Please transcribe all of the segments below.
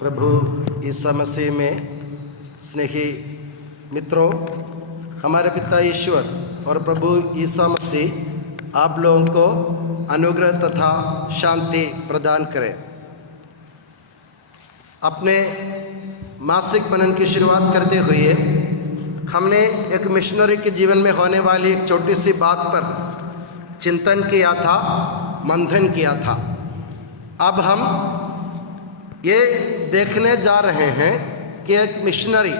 प्रभु ईसा मसीह में स्नेही मित्रों, हमारे पिता ईश्वर और प्रभु ईसा मसीह आप लोगों को अनुग्रह तथा शांति प्रदान करें। अपने मासिक मनन की शुरुआत करते हुए हमने एक मिशनरी के जीवन में होने वाली एक छोटी सी बात पर चिंतन किया था, मंथन किया था। अब हम ये देखने जा रहे हैं कि एक मिशनरी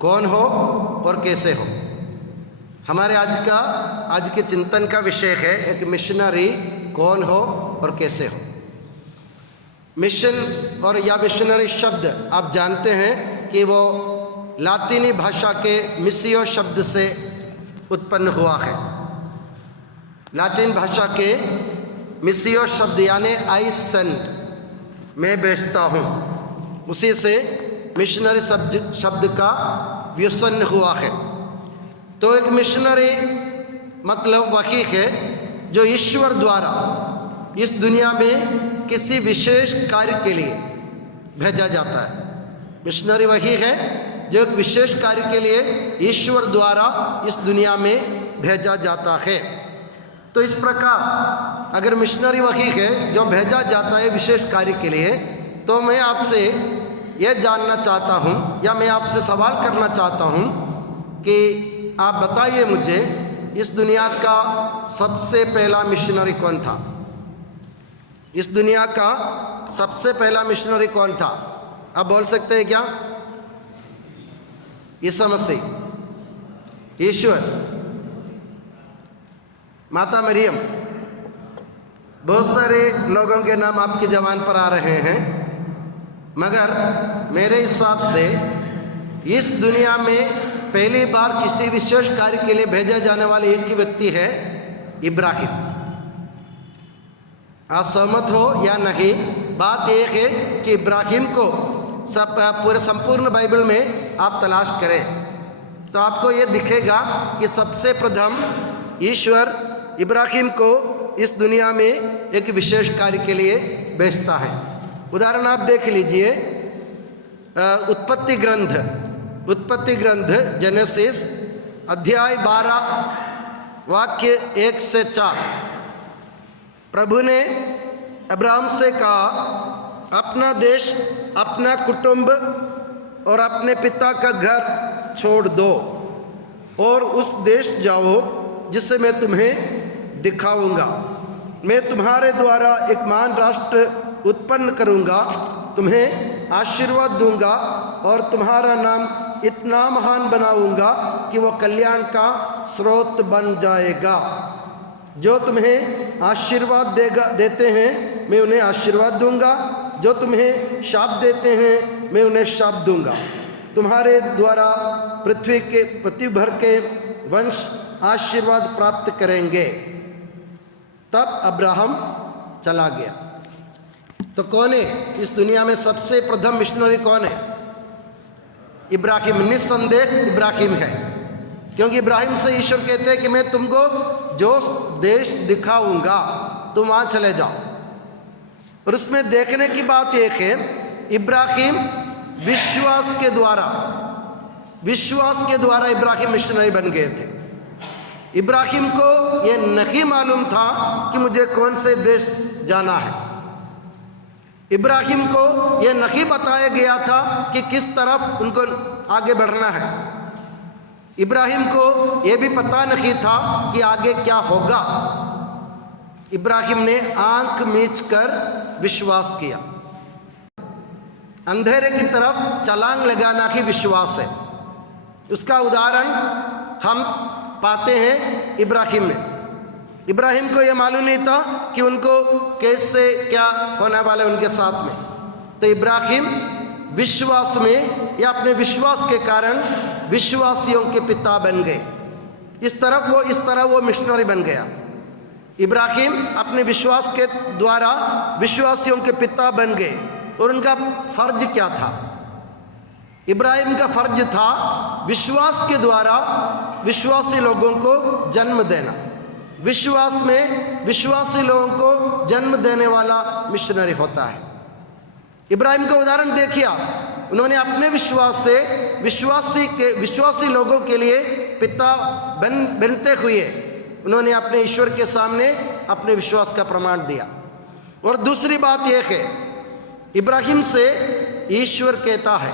कौन हो और कैसे हो। हमारे आज के चिंतन का विषय है एक मिशनरी कौन हो और कैसे हो। मिशन और या मिशनरी शब्द आप जानते हैं कि वो लातीनी भाषा के मिसियो शब्द से उत्पन्न हुआ है। लातीन भाषा के मिसियो शब्द यानी आई सेंड, मैं भेजता हूँ, उसी से मिशनरी शब्द का व्युत्पन्न हुआ है। तो एक मिशनरी मतलब वही है जो ईश्वर द्वारा इस दुनिया में किसी विशेष कार्य के लिए भेजा जाता है। मिशनरी वही है जो एक विशेष कार्य के लिए ईश्वर द्वारा इस दुनिया में भेजा जाता है। तो इस प्रकार अगर मिशनरी वही है जो भेजा जाता है विशेष कार्य के लिए, तो मैं आपसे यह जानना चाहता हूँ या मैं आपसे सवाल करना चाहता हूँ कि आप बताइए मुझे, इस दुनिया का सबसे पहला मिशनरी कौन था? इस दुनिया का सबसे पहला मिशनरी कौन था? आप बोल सकते हैं क्या? ईसा मसीह, ईश्वर, माता मरियम। बहुत सारे लोगों के नाम आपकी ज़बान पर आ रहे हैं, मगर मेरे हिसाब से इस दुनिया में पहली बार किसी विशेष कार्य के लिए भेजा जाने वाले एक ही व्यक्ति है इब्राहिम। आप सहमत हो या नहीं? बात यह है कि इब्राहिम को पूरे संपूर्ण बाइबल में आप तलाश करें तो आपको ये दिखेगा कि सबसे प्रथम ईश्वर इब्राहिम को इस दुनिया में एक विशेष कार्य के लिए भेजता है। उदाहरण आप देख लीजिए, उत्पत्ति ग्रंथ जेनेसिस अध्याय 12 वाक्य 1 से 4। प्रभु ने अब्राहम से कहा, अपना देश, अपना कुटुंब और अपने पिता का घर छोड़ दो और उस देश जाओ जिसे मैं तुम्हें दिखाऊंगा। मैं तुम्हारे द्वारा एक महान राष्ट्र उत्पन्न करूंगा, तुम्हें आशीर्वाद दूंगा और तुम्हारा नाम इतना महान बनाऊंगा कि वो कल्याण का स्रोत बन जाएगा। जो तुम्हें आशीर्वाद देते हैं मैं उन्हें आशीर्वाद दूंगा, जो तुम्हें शाप देते हैं मैं उन्हें शाप दूंगा। तुम्हारे द्वारा पृथ्वी भर के वंश आशीर्वाद प्राप्त करेंगे। तब अब्राहम चला गया। तो कौन है इस दुनिया में सबसे प्रथम मिशनरी? कौन है? इब्राहिम। निस्संदेह इब्राहिम है, क्योंकि इब्राहिम से ईश्वर कहते हैं कि मैं तुमको जो देश दिखाऊंगा तुम वहाँ चले जाओ। और उसमें देखने की बात एक है, इब्राहिम विश्वास के द्वारा इब्राहिम मिशनरी बन गए थे। इब्राहिम को यह नहीं मालूम था कि मुझे कौन से देश जाना है। इब्राहिम को यह नहीं बताया गया था कि किस तरफ उनको आगे बढ़ना है। इब्राहिम को यह भी पता नहीं था कि आगे क्या होगा। इब्राहिम ने आंख मीच कर विश्वास किया। अंधेरे की तरफ छलांग लगाना ही विश्वास है। उसका उदाहरण हम पाते हैं इब्राहिम में। इब्राहिम को यह मालूम नहीं था कि उनको कैसे क्या होने वाला है उनके साथ में। तो इब्राहिम विश्वास में या अपने विश्वास के कारण विश्वासियों के पिता बन गए। इस तरह वो मिशनरी बन गया। इब्राहिम अपने विश्वास के द्वारा विश्वासियों के पिता बन गए। और उनका फर्ज क्या था? इब्राहिम का फर्ज था विश्वास के द्वारा विश्वासी लोगों को जन्म देना। विश्वास में विश्वासी लोगों को जन्म देने वाला मिशनरी होता है। इब्राहिम का उदाहरण देखिए आप, उन्होंने अपने विश्वास से विश्वासी लोगों के लिए पिता बनते हुए उन्होंने अपने ईश्वर के सामने अपने विश्वास का प्रमाण दिया। और दूसरी बात यह है, इब्राहिम से ईश्वर कहता है,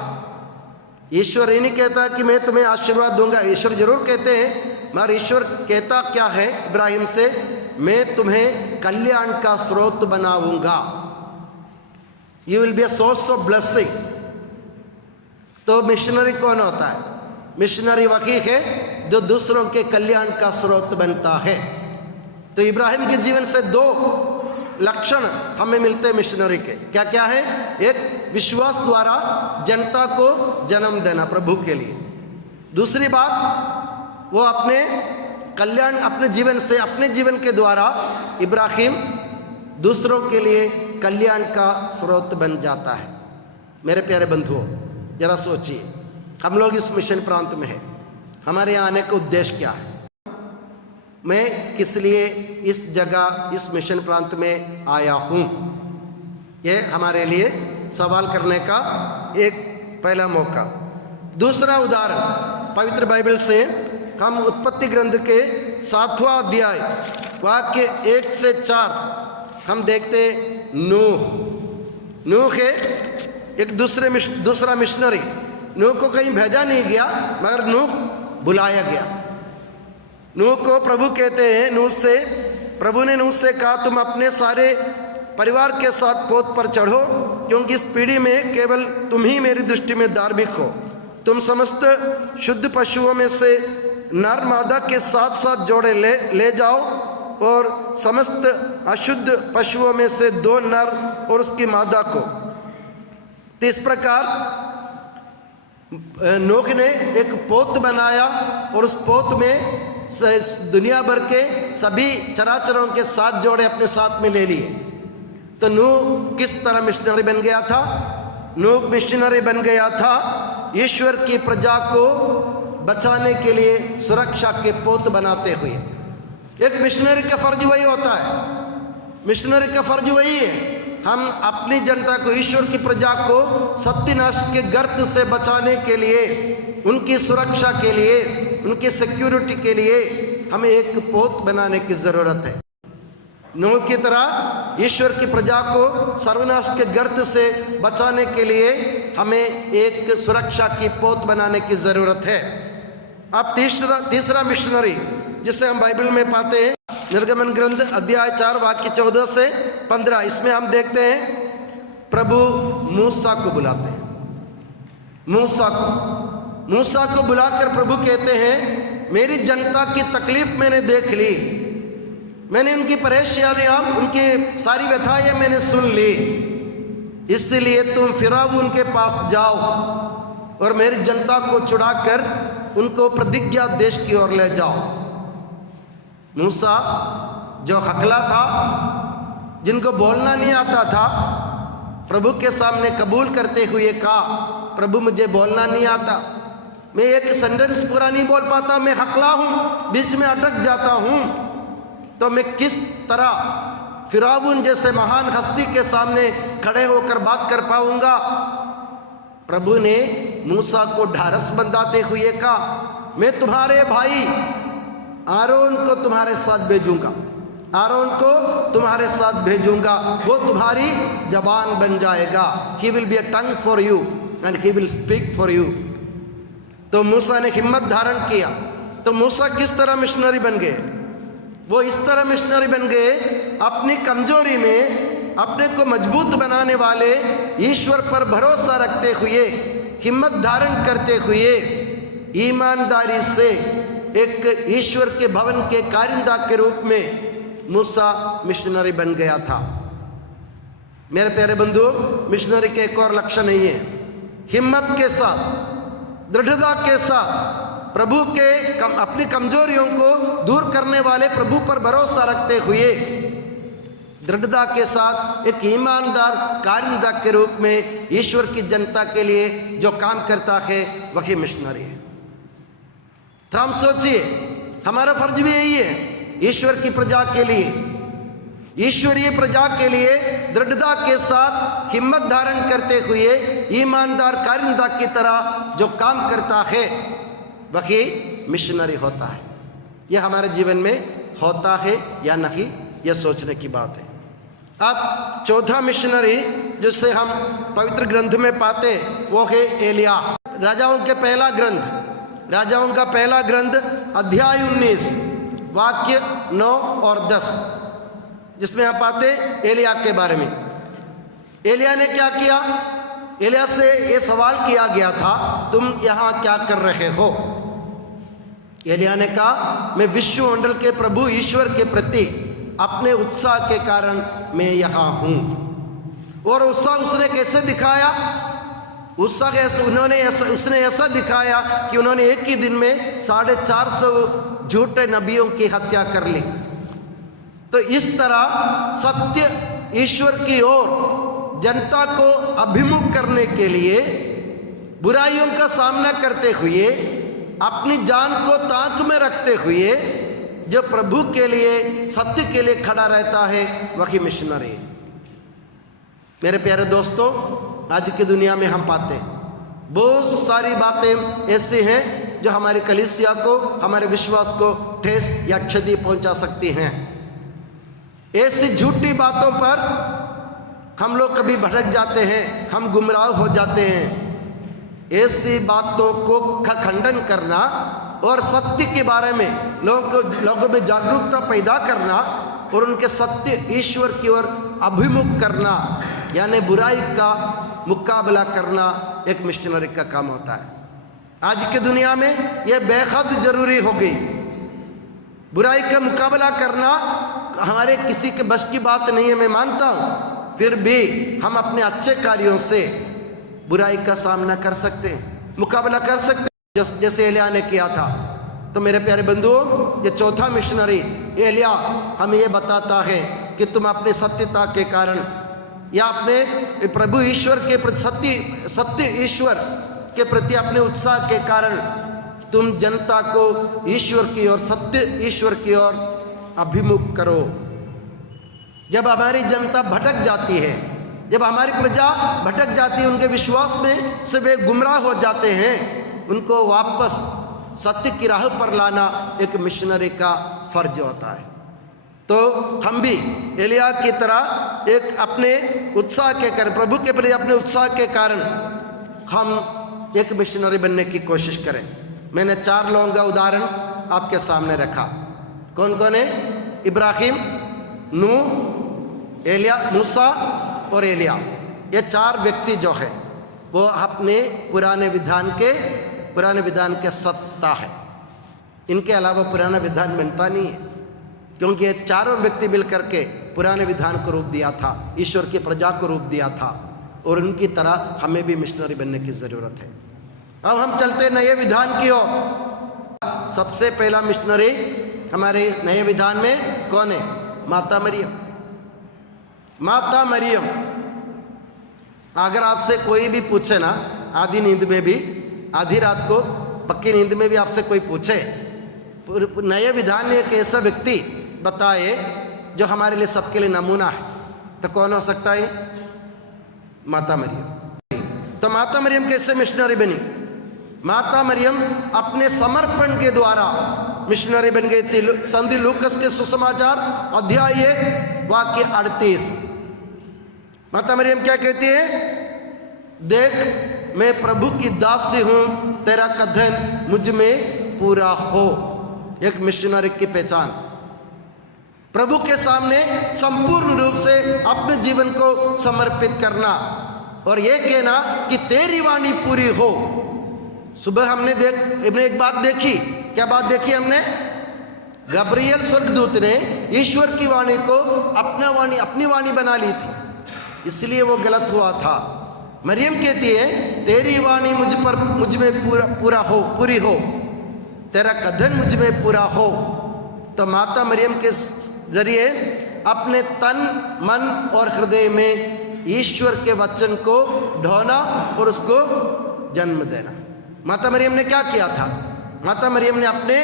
ईश्वर ये नहीं कहता कि मैं तुम्हें आशीर्वाद दूंगा, ईश्वर जरूर कहते हैं, मगर ईश्वर कहता क्या है इब्राहिम से, मैं तुम्हें कल्याण का स्रोत बनाऊंगा, you will be a source of blessing. तो मिशनरी कौन होता है? मिशनरी वही है जो दूसरों के कल्याण का स्रोत बनता है। तो इब्राहिम के जीवन से दो लक्षण हमें मिलते हैं मिशनरी के। क्या क्या है? एक, विश्वास द्वारा जनता को जन्म देना प्रभु के लिए। दूसरी बात, वो अपने कल्याण, अपने जीवन से, अपने जीवन के द्वारा इब्राहिम दूसरों के लिए कल्याण का स्रोत बन जाता है। मेरे प्यारे बंधुओं, जरा सोचिए, हम लोग इस मिशन प्रांत में हैं, हमारे यहाँ आने का उद्देश्य क्या है? मैं किस लिए इस जगह, इस मिशन प्रांत में आया हूँ, ये हमारे लिए सवाल करने का एक पहला मौका। दूसरा उदाहरण पवित्र बाइबल से हम उत्पत्ति ग्रंथ के 7वां अध्याय वाक्य 1 से 4 हम देखते नूह है एक दूसरा मिशनरी। नूह को कहीं भेजा नहीं गया, मगर नूह बुलाया गया। नूह को प्रभु कहते हैं, प्रभु ने नूह से कहा, तुम अपने सारे परिवार के साथ पोत पर चढ़ो, क्योंकि इस पीढ़ी में केवल तुम ही मेरी दृष्टि में धार्मिक हो। तुम समस्त शुद्ध पशुओं में से नर मादा के साथ साथ जोड़े ले जाओ, और समस्त अशुद्ध पशुओं में से 2 नर और उसकी मादा को। तो इस प्रकार नूह ने एक पोत बनाया, और उस पोत में दुनिया भर के सभी चराचरों के 7 जोड़े अपने साथ में ले लिए। तो नूह किस तरह मिशनरी बन गया था? नूह मिशनरी बन गया था ईश्वर की प्रजा को बचाने के लिए, सुरक्षा के पोत बनाते हुए। एक मिशनरी का फर्ज वही होता है, मिशनरी का फर्ज वही है, हम अपनी जनता को, ईश्वर की प्रजा को सत्यानाश के गर्त से बचाने के लिए, उनकी सुरक्षा के लिए, उनकी सिक्योरिटी के लिए हमें एक पोत बनाने की ज़रूरत है। नूह की तरह ईश्वर की प्रजा को सर्वनाश के गर्त से बचाने के लिए हमें एक सुरक्षा की पोत बनाने की ज़रूरत है। अब तीसरा मिशनरी जिसे हम बाइबल में पाते हैं, निर्गमन ग्रंथ अध्याय 4 वाक्य 14 से 15, इसमें हम देखते हैं प्रभु मूसा को बुलाते हैं। मूसा को बुलाकर प्रभु कहते हैं, मेरी जनता की तकलीफ मैंने देख ली, मैंने उनकी परेशानियां, उनकी सारी व्यथाएं मैंने सुन ली, इसलिए तुम फिरौन के पास जाओ और मेरी जनता को छुड़ाकर उनको प्रतिज्ञा देश की ओर ले जाओ। मूसा जो हकला था, जिनको बोलना नहीं आता था, प्रभु के सामने कबूल करते हुए कहा, प्रभु मुझे बोलना नहीं आता, मैं एक सेंटेंस पूरा नहीं बोल पाता, मैं हकला हूँ, बीच में अटक जाता हूँ, तो मैं किस तरह फिरौन जैसे महान हस्ती के सामने खड़े होकर बात कर पाऊंगा? प्रभु ने मूसा को ढारस बंधाते हुए कहा, मैं तुम्हारे भाई आरोन को तुम्हारे साथ भेजूंगा, आरोन को तुम्हारे साथ भेजूंगा, वो तुम्हारी जबान बन जाएगा, he will be a tongue for you and he will speak for you. तो मूसा ने हिम्मत धारण किया। तो मूसा किस तरह मिशनरी बन गए? वो इस तरह मिशनरी बन गए, अपनी कमजोरी में अपने को मजबूत बनाने वाले, ईश्वर पर भरोसा रखते हुए, हिम्मत धारण करते हुए, ईमानदारी से एक ईश्वर के भवन के कारिंदा के रूप में मूसा मिशनरी बन गया था। मेरे प्यारे बंधु, मिशनरी के एक और लक्षण नहीं है, हिम्मत के साथ, दृढ़ता के साथ, प्रभु के अपनी कमजोरियों को दूर करने वाले, प्रभु पर भरोसा रखते हुए, दृढ़ता के साथ एक ईमानदार कारिंदा के रूप में ईश्वर की जनता के लिए जो काम करता है, वही मिशनरी है। तो हम सोचिए, हमारा फर्ज भी यही है, ईश्वर की प्रजा के लिए, ईश्वरीय प्रजा के लिए दृढ़ता के साथ हिम्मत धारण करते हुए ईमानदार कारिंदा की तरह जो काम करता है वही मिशनरी होता है। यह हमारे जीवन में होता है या नहीं, यह सोचने की बात है। अब चौथा मिशनरी जिसे हम पवित्र ग्रंथ में पाते वो है एलिया। राजाओं का पहला ग्रंथ अध्याय 19 वाक्य 9 और 10, जिसमें हम पाते एलिया के बारे में। एलिया ने क्या किया? एलिया से ये सवाल किया गया था, तुम यहाँ क्या कर रहे हो? एलिया ने कहा, मैं विश्वमंडल के प्रभु ईश्वर के प्रति अपने उत्साह के कारण मैं यहाँ हूँ। और उत्साह उसने कैसे दिखाया? उसने ऐसा दिखाया कि उन्होंने एक ही दिन में 450 झूठे नबियों की हत्या कर ली। तो इस तरह सत्य ईश्वर की ओर जनता को अभिमुख करने के लिए बुराइयों का सामना करते हुए अपनी जान को ताक में रखते हुए जो प्रभु के लिए सत्य के लिए खड़ा रहता है वही मिशनरी है। मेरे प्यारे दोस्तों, आज की दुनिया में हम पाते हैं बहुत सारी बातें ऐसी हैं जो हमारी कलीसिया को, हमारे विश्वास को ठेस या क्षति पहुंचा सकती हैं। ऐसी झूठी बातों पर हम लोग कभी भटक जाते हैं, हम गुमराह हो जाते हैं। ऐसी बातों को खंडन करना और सत्य के बारे में लोगों में जागरूकता पैदा करना और उनके सत्य ईश्वर की ओर अभिमुख करना, यानी बुराई का मुकाबला करना एक मिशनरी का काम होता है। आज की दुनिया में यह बेहद जरूरी हो गई। बुराई का मुकाबला करना हमारे किसी के बस की बात नहीं है, मैं मानता हूँ, फिर भी हम अपने अच्छे कार्यों से बुराई का सामना कर सकते हैं, मुकाबला कर सकते हैं, जैसे एलिया ने किया था। तो मेरे प्यारे बंधुओं, ये चौथा मिशनरी एलिया हमें ये बताता है कि तुम अपनी सत्यता के कारण या अपने प्रभु ईश्वर के प्रति सत्य ईश्वर के प्रति अपने उत्साह के कारण तुम जनता को ईश्वर की ओर, सत्य ईश्वर की ओर अभिमुख करो। जब हमारी जनता भटक जाती है, जब हमारी प्रजा भटक जाती है, उनके विश्वास में से वे गुमराह हो जाते हैं, उनको वापस सत्य की राह पर लाना एक मिशनरी का फर्ज होता है। तो हम भी एलिया की तरह एक अपने उत्साह के कारण, प्रभु के प्रति अपने उत्साह के कारण हम एक मिशनरी बनने की कोशिश करें। मैंने 4 लोगों का उदाहरण आपके सामने रखा। कौन कौन है? इब्राहिम, नूह, एलिया, मूसा और एलिया। ये 4 व्यक्ति जो है वो अपने पुराने विधान के सत्ता है। इनके अलावा पुराना विधान बनता नहीं है, क्योंकि ये चारों व्यक्ति मिलकर के पुराने विधान को रूप दिया था, ईश्वर की प्रजा को रूप दिया था, और उनकी तरह हमें भी मिशनरी बनने की ज़रूरत है। अब हम चलते नए विधान की ओर। सबसे पहला मिशनरी हमारे नए विधान में कौन है? माता मरियम। माता मरियम, अगर आपसे कोई भी पूछे ना, आधी नींद में भी, आधी रात को पक्की नींद में भी आपसे कोई पूछे नए विधान में एक ऐसा व्यक्ति बताए जो हमारे लिए, सबके लिए नमूना है, तो कौन हो सकता है? माता मरियम। तो माता मरियम कैसे मिशनरी बनी? माता मरियम अपने समर्पण के द्वारा मिशनरी बन गई थी। संधि लूकस के सुसमाचार अध्याय 1 वाक्य 38। माता मरियम क्या कहती है? देख, मैं प्रभु की दासी हूं, तेरा कथन मुझ में पूरा हो। एक मिशनरी की पहचान, प्रभु के सामने संपूर्ण रूप से अपने जीवन को समर्पित करना और यह कहना कि तेरी वाणी पूरी हो। सुबह हमने एक बात देखी। क्या बात देखी हमने? गब्रियल स्वर्गदूत ने ईश्वर की वाणी को अपनी वाणी बना ली थी, इसलिए वो गलत हुआ था। मरियम कहती है, तेरी वाणी मुझ में पूरी हो, तेरा कथन मुझ में पूरा हो। तो माता मरियम के जरिए अपने तन, मन और हृदय में ईश्वर के वचन को ढोना और उसको जन्म देना। माता मरियम ने क्या किया था? माता मरियम ने अपने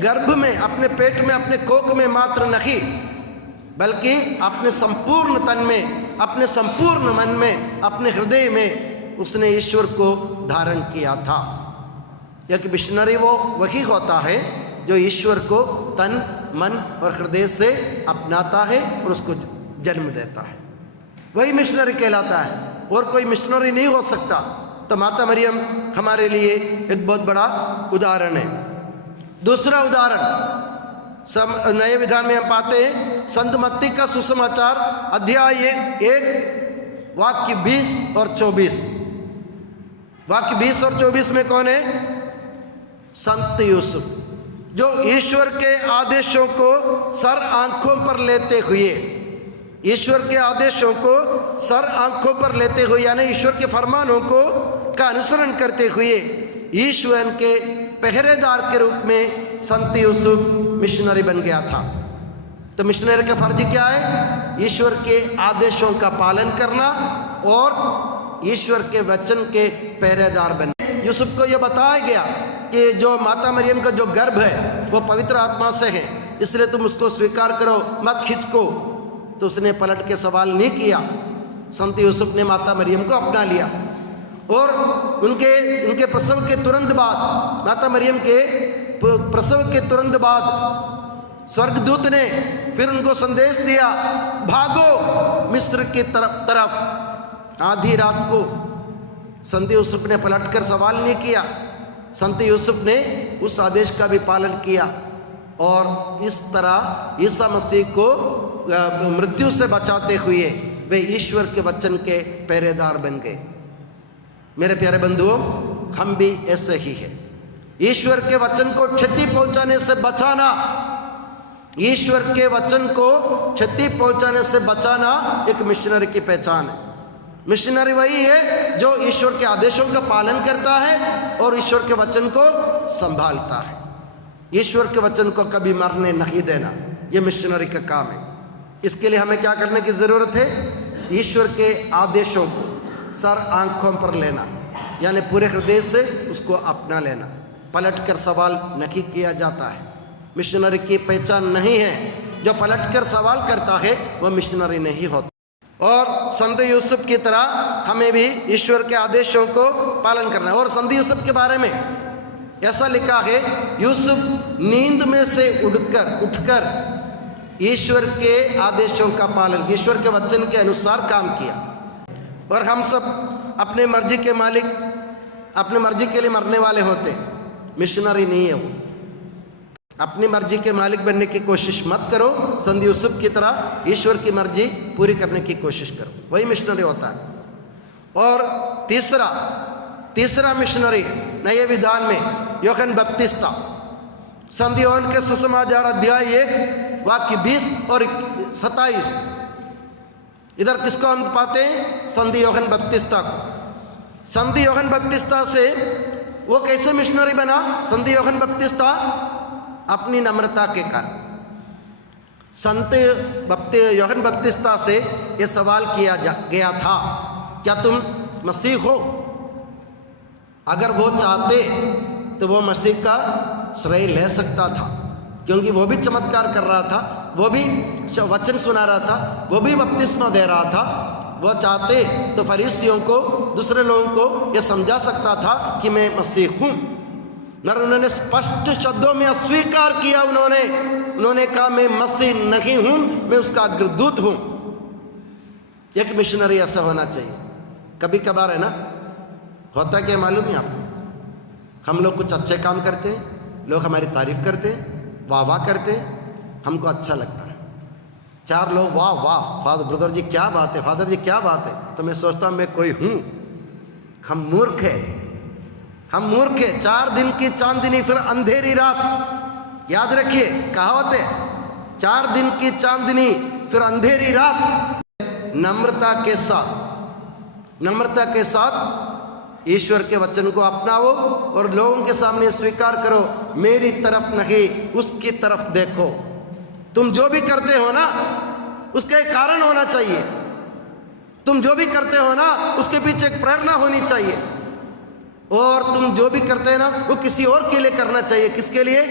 गर्भ में, अपने पेट में, अपने कोख में मात्र नहीं, बल्कि अपने संपूर्ण तन में, अपने संपूर्ण मन में, अपने हृदय में उसने ईश्वर को धारण किया था। एक मिशनरी वो वही होता है जो ईश्वर को तन, मन और हृदय से अपनाता है और उसको जन्म देता है, वही मिशनरी कहलाता है। और कोई मिशनरी नहीं हो सकता। तो माता मरियम हमारे लिए एक बहुत बड़ा उदाहरण है। दूसरा उदाहरण नए विधान में हम पाते हैं संत मत्ती का सुसमाचार अध्याय 1 वाक्य 20 और 24। वाक्य 20 और 24 में कौन है? संत यूसुफ, जो ईश्वर के आदेशों को सर आंखों पर लेते हुए, ईश्वर के आदेशों को सर आंखों पर लेते हुए, यानी ईश्वर के फरमानों को का अनुसरण करते हुए ईश्वर के पहरेदार के रूप में संत यूसुफ मिशनरी बन गया था। तो मिशनरी का फर्ज क्या है? ईश्वर के आदेशों का पालन करना और ईश्वर के वचन के पहरेदार बनना। यूसुफ को यह बताया गया कि जो माता मरियम का जो गर्भ है वो पवित्र आत्मा से है, इसलिए तुम उसको स्वीकार करो, मत खिंचको। तो उसने पलट के सवाल नहीं किया। संत यूसुफ ने माता मरियम को अपना लिया और उनके प्रसव के तुरंत बाद, माता मरियम के प्रसव के तुरंत बाद स्वर्गदूत ने फिर उनको संदेश दिया, भागो मिस्र की तरफ। आधी रात को संत यूसुफ ने पलटकर सवाल नहीं किया। संत यूसुफ ने उस आदेश का भी पालन किया और इस तरह ईसा मसीह को मृत्यु से बचाते हुए वे ईश्वर के वचन के पहरेदार बन गए। मेरे प्यारे बंधुओं, हम भी ऐसे ही हैं। ईश्वर के वचन को क्षति पहुंचाने से बचाना, ईश्वर के वचन को क्षति पहुंचाने से बचाना एक मिशनरी की पहचान है। मिशनरी वही है जो ईश्वर के आदेशों का पालन करता है और ईश्वर के वचन को संभालता है। ईश्वर के वचन को कभी मरने नहीं देना, यह मिशनरी का काम है। इसके लिए हमें क्या करने की ज़रूरत है? ईश्वर के आदेशों को सर आंखों पर लेना, यानी पूरे हृदय से उसको अपना लेना। पलट कर सवाल नहीं किया जाता है। मिशनरी की पहचान नहीं है। जो पलट कर सवाल करता है वह मिशनरी नहीं होता। और संत यूसुफ की तरह हमें भी ईश्वर के आदेशों को पालन करना है। और संत यूसुफ के बारे में ऐसा लिखा है, यूसुफ नींद में से उठकर ईश्वर के आदेशों का पालन, ईश्वर के वचन के अनुसार काम किया। और हम सब अपने मर्जी के मालिक, अपनी मर्जी के लिए मरने वाले होते, मिशनरी नहीं है वो। अपनी मर्जी के मालिक बनने की कोशिश मत करो। संत यूसुफ की तरह ईश्वर की मर्जी पूरी करने की कोशिश करो, वही मिशनरी होता है। और तीसरा मिशनरी नए विधान में यूहन्ना बपतिस्ता, संत यूहन्ना के सुसमाचार अध्याय 1 वाक्य 20 और 27। इधर किसको हम पाते हैं? संत यूहन्ना बपतिस्ता को। संत यूहन्ना बपतिस्ता से वो कैसे मिशनरी बना? संत यूहन्ना बपतिस्ता अपनी नम्रता के कारण। संत यूहन्ना बपतिस्ता से ये सवाल किया गया था, क्या तुम मसीह हो? अगर वो चाहते तो वो मसीह का श्रेय ले सकता था, क्योंकि वो भी चमत्कार कर रहा था, वो भी वचन सुना रहा था, वो भी बपतिस्मा दे रहा था। वो चाहते तो फरीसियों को, दूसरे लोगों को ये समझा सकता था कि मैं मसीह हूँ, मगर उन्होंने स्पष्ट शब्दों में अस्वीकार किया। उन्होंने कहा मैं मसीह नहीं हूँ, मैं उसका अग्रदूत हूँ। एक मिशनरी ऐसा होना चाहिए। कभी कभार है ना, होता क्या मालूम नहीं आपको, हम लोग कुछ अच्छे काम करते हैं, लोग हमारी तारीफ करते हैं, वाह वाह करते हैं, हमको अच्छा लगता है। 4 लोग वाह वाह फादर ब्रदर जी क्या बात है, फादर जी क्या बात है, तो मैं सोचता हूँ मैं कोई हूँ। हम मूर्ख है। 4 दिन की चांदनी फिर अंधेरी रात। याद रखिए कहावत है, 4 दिन की चांदनी फिर अंधेरी रात। नम्रता के साथ ईश्वर के वचन को अपनाओ और लोगों के सामने स्वीकार करो, मेरी तरफ नहीं उसकी तरफ देखो। तुम जो भी करते हो ना उसका एक कारण होना चाहिए। तुम जो भी करते हो ना उसके पीछे एक प्रेरणा होनी चाहिए। और तुम जो भी करते हैं ना वो किसी और के लिए करना चाहिए। किसके लिए?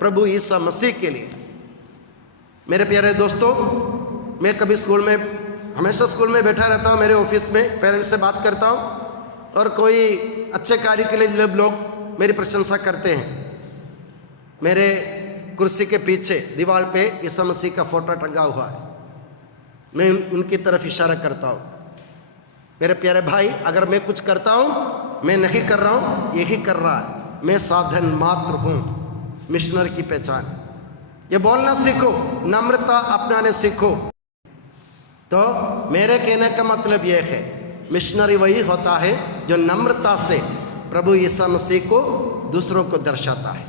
प्रभु ईसा मसीह के लिए। मेरे प्यारे दोस्तों, मैं कभी स्कूल में, हमेशा स्कूल में बैठा रहता हूँ, मेरे ऑफिस में पेरेंट्स से बात करता हूँ और कोई अच्छे कार्य के लिए जब लोग मेरी प्रशंसा करते हैं, मेरे कुर्सी के पीछे दीवार पे ईसा मसीह का फोटो टंगा हुआ है, मैं उनकी तरफ इशारा करता हूँ। मेरे प्यारे भाई, अगर मैं कुछ करता हूँ, मैं नहीं कर रहा हूँ, यही कर रहा है, मैं साधन मात्र हूँ। मिशनरी की पहचान ये बोलना सीखो, नम्रता अपनाने सीखो। तो मेरे कहने का मतलब यह है, मिशनरी वही होता है जो नम्रता से प्रभु ईसा मसीह को दूसरों को दर्शाता है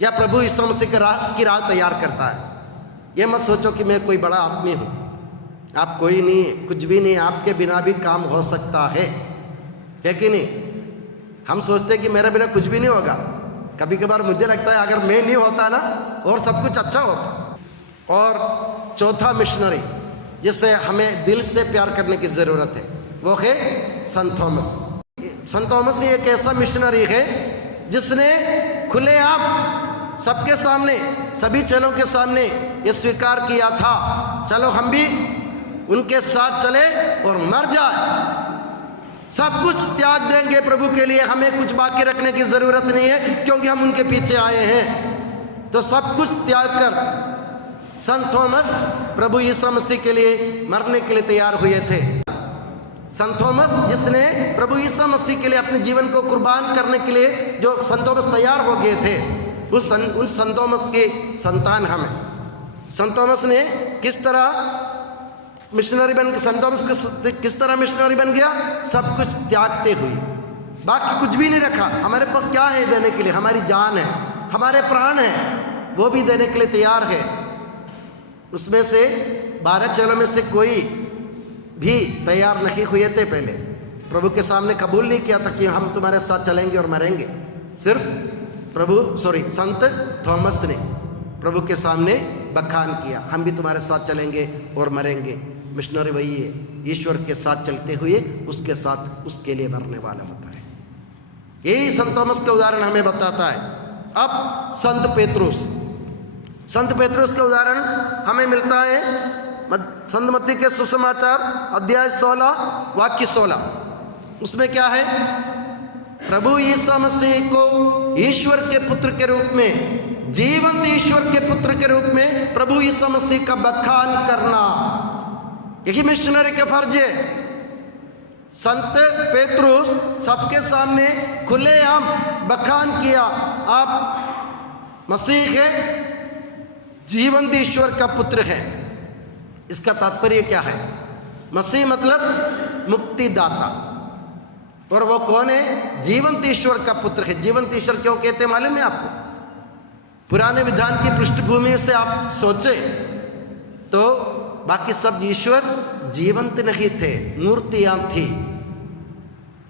या प्रभु ईसा मसीह की राह तैयार करता है। ये मत सोचो कि मैं कोई बड़ा आदमी हूँ, आप कोई नहीं है, कुछ भी नहीं, आपके बिना भी काम हो सकता है कि नहीं? हम सोचते हैं कि मेरे बिना कुछ भी नहीं होगा। कभी कभार मुझे लगता है अगर मैं नहीं होता ना और सब कुछ अच्छा होता। और चौथा मिशनरी जिससे हमें दिल से प्यार करने की ज़रूरत है, वो है संत थॉमस। संत थॉमस एक ऐसा मिशनरी है जिसने खुलेआम सबके सामने, सभी चेलों के सामने ये स्वीकार किया था, चलो हम भी उनके साथ चले और मर जाए, सब कुछ त्याग देंगे प्रभु के लिए, हमें कुछ बाकी रखने की ज़रूरत नहीं है क्योंकि हम उनके पीछे आए हैं। तो सब कुछ त्याग कर संत थॉमस प्रभु यीशु मसीह के लिए मरने के लिए तैयार हुए थे। संत थॉमस जिसने प्रभु यीशु मसीह के लिए अपने जीवन को कुर्बान करने के लिए जो संत थॉमस तैयार हो गए थे, उन संत थॉमस के संतान हमें। संत थॉमस ने किस तरह मिशनरी बन, संत थॉमस किस तरह मिशनरी बन गया? सब कुछ त्यागते हुए, बाकी कुछ भी नहीं रखा। हमारे पास क्या है देने के लिए? हमारी जान है, हमारे प्राण है, वो भी देने के लिए तैयार है। उसमें से 12 चेलों में से कोई भी तैयार नहीं हुए थे। पहले प्रभु के सामने कबूल नहीं किया था कि हम तुम्हारे साथ चलेंगे और मरेंगे। सिर्फ संत थॉमस ने प्रभु के सामने बखान किया, हम भी तुम्हारे साथ चलेंगे और मरेंगे। मिशनरी वही है, ईश्वर के साथ चलते हुए उसके साथ उसके लिए मरने वाला होता है। यही संत थॉमस का उदाहरण हमें बताता है। अब संत पेतरुस का उदाहरण हमें मिलता है संत मत्ती के सुसमाचार अध्याय 16 वाक्य 16। उसमें क्या है? प्रभु यीशु मसीह को ईश्वर के पुत्र के रूप में, जीवंत ईश्वर के पुत्र के रूप में प्रभु यीशु मसीह का बखान करना, यही मिशनरी के फर्ज है। संत पेतरुस सबके सामने खुलेआम बखान किया, आप मसीह है, जीवंत ईश्वर का पुत्र है। इसका तात्पर्य क्या है? मसीह मतलब मुक्तिदाता, और वो कौन है? जीवंत ईश्वर का पुत्र है। जीवंत ईश्वर क्यों कहते हैं मालूम है आपको? पुराने विधान की पृष्ठभूमि से आप सोचे तो बाकी सब ईश्वर जीवंत नहीं थे, मूर्तियां थी।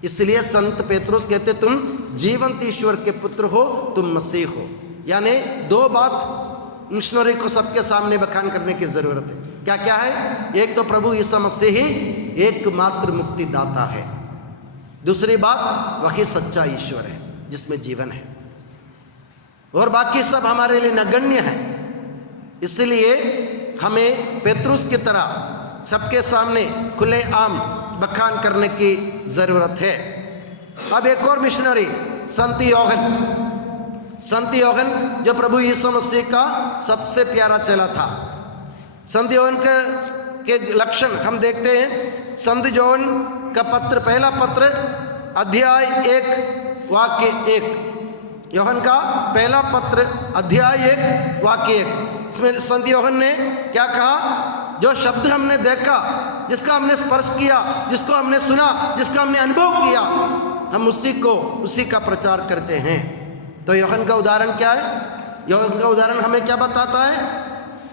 इसलिए संत पेतरुस कहते तुम जीवंत ईश्वर के पुत्र हो, तुम मसीह हो। यानी दो बात मिशनरी को सबके सामने बखान करने की जरूरत है। क्या क्या है? एक तो प्रभु यीशु मसीह ही एकमात्र मुक्तिदाता है, दूसरी बात वही सच्चा ईश्वर है जिसमें जीवन है, और बाकी सब हमारे लिए नगण्य है। इसलिए हमें पेतरुस की तरह सबके सामने खुलेआम बखान करने की जरूरत है। अब एक और मिशनरी संत योहन जो प्रभु यीशु मसीह का सबसे प्यारा चेला था। संत योहन के लक्षण हम देखते हैं। संत योहन का पत्र, पहला पत्र अध्याय 1 वाक्य 1। योहन का पहला पत्र अध्याय 1 वाक्य 1। इसमें संत योहन ने क्या कहा? जो शब्द हमने देखा, जिसका हमने स्पर्श किया, जिसको हमने सुना, जिसका हमने अनुभव किया, हम उसी का प्रचार करते हैं। तो योहन का उदाहरण क्या है? योहन का उदाहरण हमें क्या बताता है?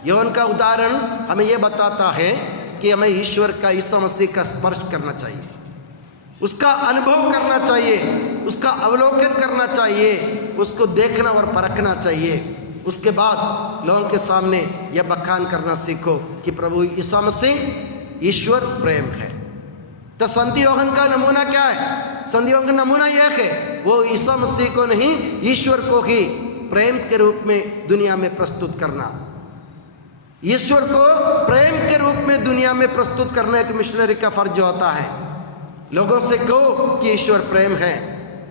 योहन का उदाहरण हमें यह बताता है कि हमें ईश्वर का, यीशु मसीह का स्पर्श करना चाहिए, उसका अनुभव करना चाहिए, उसका अवलोकन करना चाहिए, उसको देखना और परखना चाहिए। उसके बाद लोगों के सामने यह बखान करना सीखो कि प्रभु यीशु मसीह ईश्वर प्रेम है। तो संत योहन का नमूना क्या है? संत योहन का नमूना यह है, वो यीशु मसीह को नहीं, ईश्वर को ही प्रेम के रूप में दुनिया में प्रस्तुत करना। ईश्वर को प्रेम के रूप में दुनिया में प्रस्तुत करना एक मिशनरी का फर्ज होता है। लोगों से कहो कि ईश्वर प्रेम है,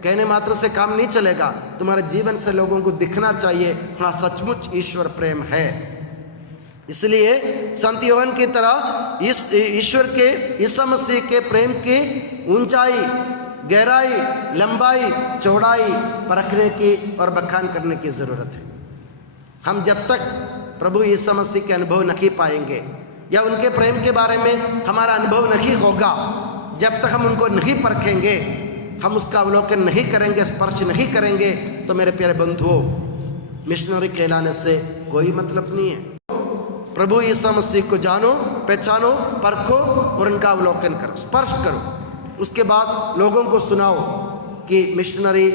कहने मात्र से काम नहीं चलेगा, तुम्हारे जीवन से लोगों को दिखना चाहिए हाँ सचमुच ईश्वर प्रेम है। इसलिए संत योहन की तरह इस ईश्वर के ईसा मसीह के प्रेम की ऊंचाई, गहराई, लंबाई, चौड़ाई परखने की और बखान करने की ज़रूरत है। हम जब तक प्रभु ईसा मसीह के अनुभव नहीं पाएंगे या उनके प्रेम के बारे में हमारा अनुभव नहीं होगा, जब तक हम उनको नहीं परखेंगे, हम उसका अवलोकन नहीं करेंगे, स्पर्श नहीं करेंगे, तो मेरे प्यारे बंधुओं, मिशनरी कहलाने से कोई मतलब नहीं है। प्रभु ईसा मसीह को जानो, पहचानो, परखो और उनका अवलोकन करो, स्पर्श करो। उसके बाद लोगों को सुनाओ कि मिशनरी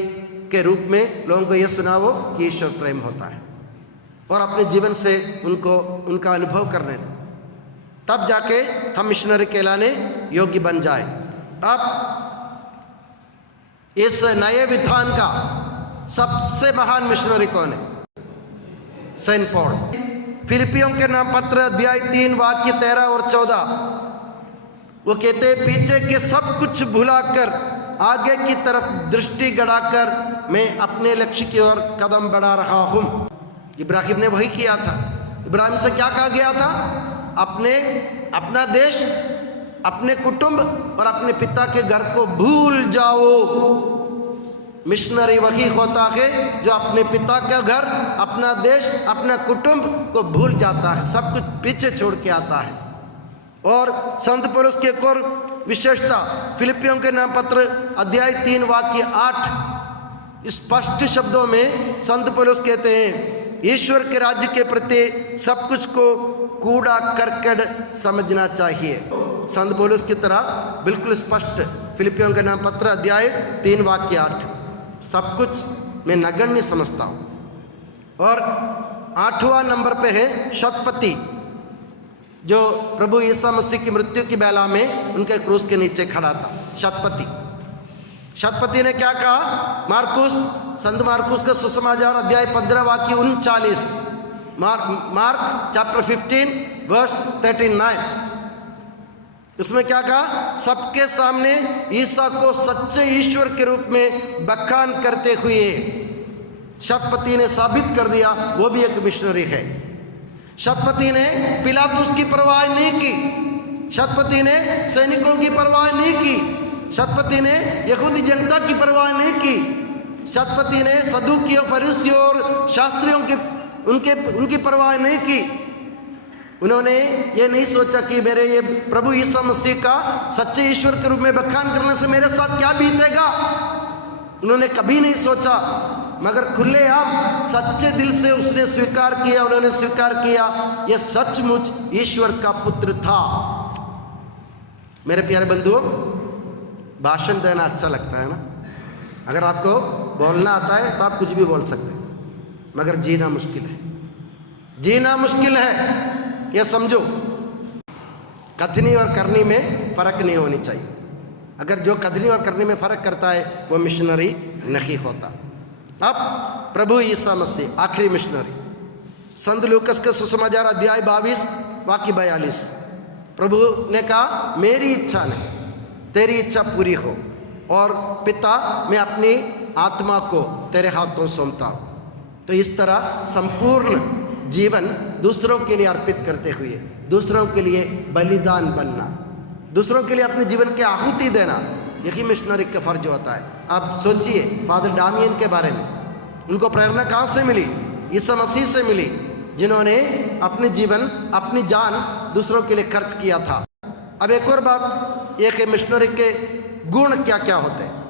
के रूप में लोगों को यह सुनाओ कि ईश्वर प्रेम होता है, और अपने जीवन से उनको उनका अनुभव करने दो, तब जाके हम मिशनरी कहलाने योग्य बन जाए। अब इस नए विधान का सबसे महान मिशनरी कौन है? Saint Paul. फिलिपियों के नाम पत्र अध्याय 3 वाक्य 13 और 14 वो कहते हैं, पीछे के सब कुछ भुलाकर आगे की तरफ दृष्टि गड़ाकर मैं अपने लक्ष्य की ओर कदम बढ़ा रहा हूं। इब्राहिम ने वही किया था। इब्राहिम से क्या कहा गया था? अपना देश, अपने कुटुंब और अपने पिता के घर को भूल जाओ। मिशनरी वही होता है जो अपने पिता का घर, अपना देश, अपना कुटुंब को भूल जाता है, सब कुछ पीछे छोड़ के आता है। और संत पौलुस की एक और विशेषता, फिलिपियों के नाम पत्र अध्याय 3 वाक्य 8 स्पष्ट शब्दों में संत पौलुस कहते हैं, ईश्वर के राज्य के प्रति सब कुछ को कूड़ा करकट समझना चाहिए। संत पौलुस की तरह बिल्कुल स्पष्ट फिलिपियों के नाम पत्र अध्याय 3 वाक्य 8 सब कुछ मैं नगण्य समझता हूँ। और 8वां नंबर पे है शतपति, जो प्रभु ईसा मसीह की मृत्यु की बेला में उनके क्रूस के नीचे खड़ा था। शतपति ने क्या कहा? संत मार्कुस का सुसमाचार अध्याय 15 वाक्य 39, मार्क चैप्टर 15 वर्स 39, उसमें क्या कहा? सबके सामने ईसा को सच्चे ईश्वर के रूप में बखान करते हुए शतपति ने साबित कर दिया वो भी एक मिशनरी है। शतपति ने पिलातुस की परवाह नहीं की, शतपति ने सैनिकों की परवाह नहीं की, शतपति ने यहूदी जनता की परवाह नहीं की, शतपति ने सदूकियों, फरीसियों और शास्त्रियों की उनकी परवाह नहीं की। उन्होंने ये नहीं सोचा कि मेरे ये प्रभु ईसा मसीह का सच्चे ईश्वर के रूप में बखान करने से मेरे साथ क्या बीतेगा, उन्होंने कभी नहीं सोचा। मगर खुलेआम सच्चे दिल से उसने स्वीकार किया, उन्होंने स्वीकार किया ये सचमुच ईश्वर का पुत्र था। मेरे प्यारे बंधुओं, भाषण देना अच्छा लगता है ना? अगर आपको बोलना आता है तो आप कुछ भी बोल सकते हैं, मगर जीना मुश्किल है। जीना मुश्किल है, यह समझो। कथनी और करनी में फर्क नहीं होनी चाहिए। अगर जो कथनी और करनी में फर्क करता है वो मिशनरी नहीं होता। अब प्रभु ईसा मसीह आखिरी मिशनरी, संत लूकस के सुसमाचार अध्याय 22 वाक्य 42, प्रभु ने कहा मेरी इच्छा नहीं तेरी इच्छा पूरी हो, और पिता मैं अपनी आत्मा को तेरे हाथों सौंपता हूँ। तो इस तरह संपूर्ण जीवन दूसरों के लिए अर्पित करते हुए, दूसरों के लिए बलिदान बनना, दूसरों के लिए अपने जीवन की आहुति देना, यही मिशनरी का फर्ज होता है। आप सोचिए फादर डामियन के बारे में, उनको प्रेरणा कहाँ से मिली? ईसा मसीह से मिली, जिन्होंने अपने जीवन, अपनी जान दूसरों के लिए खर्च किया था। अब एक और बात, एक है मिशनरी के गुण क्या क्या होते हैं।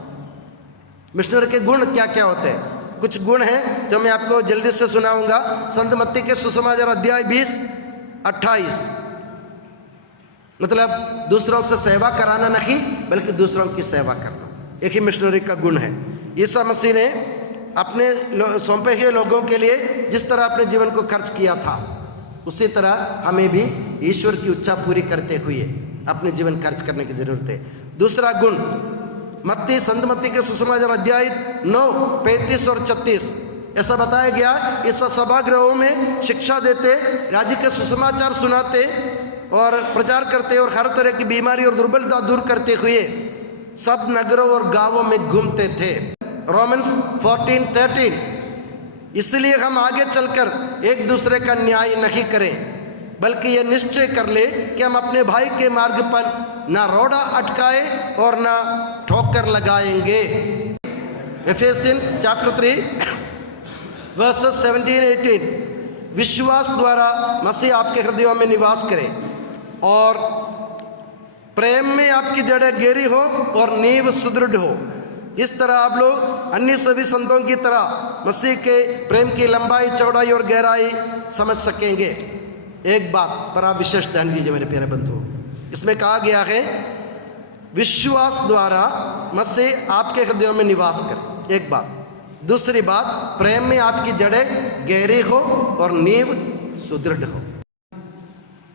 मिशनरी के गुण क्या क्या होते हैं? कुछ गुण हैं जो मैं आपको जल्दी से सुनाऊंगा। संत मत्ती के सुसमाचार अध्याय 20-28, मतलब दूसरों से सेवा कराना नहीं बल्कि दूसरों की सेवा करना, एक ही मिशनरी का गुण है। ईसा मसीह ने अपने सौंपे हुए लोगों के लिए जिस तरह अपने जीवन को खर्च किया था, उसी तरह हमें भी ईश्वर की इच्छा पूरी करते हुए अपने जीवन खर्च करने की जरूरत है। दूसरा गुण, संत मत्ती के सुसमाचार अध्याय 9, 35 और 36, ऐसा बताया गया। इस सभागृहों में शिक्षा देते, राज्य के सुसमाचार सुनाते और प्रचार करते और हर तरह की बीमारी और दुर्बलता दूर करते हुए सब नगरों और गांवों में घूमते थे। रोमन्स 14:13। इसलिए हम आगे चलकर एक दूसरे का न्याय नहीं करें, बल्कि ये निश्चय कर ले कि हम अपने भाई के मार्ग पर ना रोड़ा अटकाए और ना ठोकर लगाएंगे। एफेसियंस चैप्टर 3 वर्सेस 17-18। विश्वास द्वारा मसीह आपके हृदयों में निवास करे और प्रेम में आपकी जड़ें गहरी हो और नींव सुदृढ़ हो। इस तरह आप लोग अन्य सभी संतों की तरह मसीह के प्रेम की लंबाई, चौड़ाई और गहराई समझ सकेंगे। एक बात पर आप विशेष ध्यान दीजिए मेरे प्यारे बंधुओं, इसमें कहा गया है विश्वास द्वारा मसीह आपके हृदयों में निवास करे, एक बात। दूसरी बात, प्रेम में आपकी जड़ें गहरी हो और नींव सुदृढ़ हो।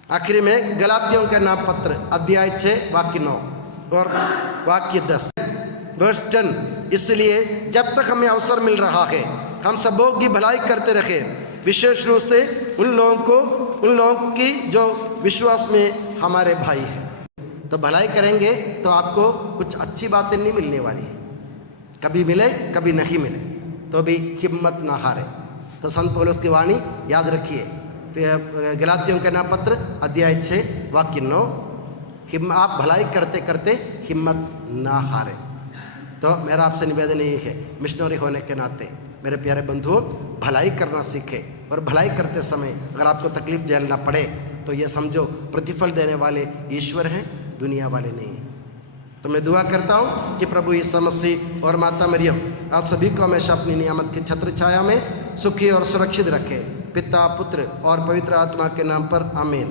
आखिरी में गलातियों का नाम पत्र अध्याय 6 वाक्य 9 और वाक्य 10 वर्स 10। इसलिए जब तक हमें अवसर मिल रहा है हम सबों की भलाई करते रहे, विशेष रूप से उन लोगों की जो विश्वास में हमारे भाई हैं। तो भलाई करेंगे तो आपको कुछ अच्छी बातें नहीं मिलने वाली, कभी मिले कभी नहीं मिले, तो भी हिम्मत ना हारे। तो संत पौलुस की वाणी याद रखिए, गलातियों का नाम पत्र अध्याय 6 वाक्य 9। आप भलाई करते करते हिम्मत ना हारे। तो मेरा आपसे निवेदन यही है, मिशनरी होने के नाते मेरे प्यारे बंधुओं, भलाई करना सीखें। और भलाई करते समय अगर आपको तकलीफ झेलना पड़े तो ये समझो प्रतिफल देने वाले ईश्वर हैं, दुनिया वाले नहीं हैं। तो मैं दुआ करता हूँ कि प्रभु यीशु मसीह और माता मरियम आप सभी को हमेशा अपनी नियामत की छत्र छाया में सुखी और सुरक्षित रखे। पिता, पुत्र और पवित्र आत्मा के नाम पर आमीन।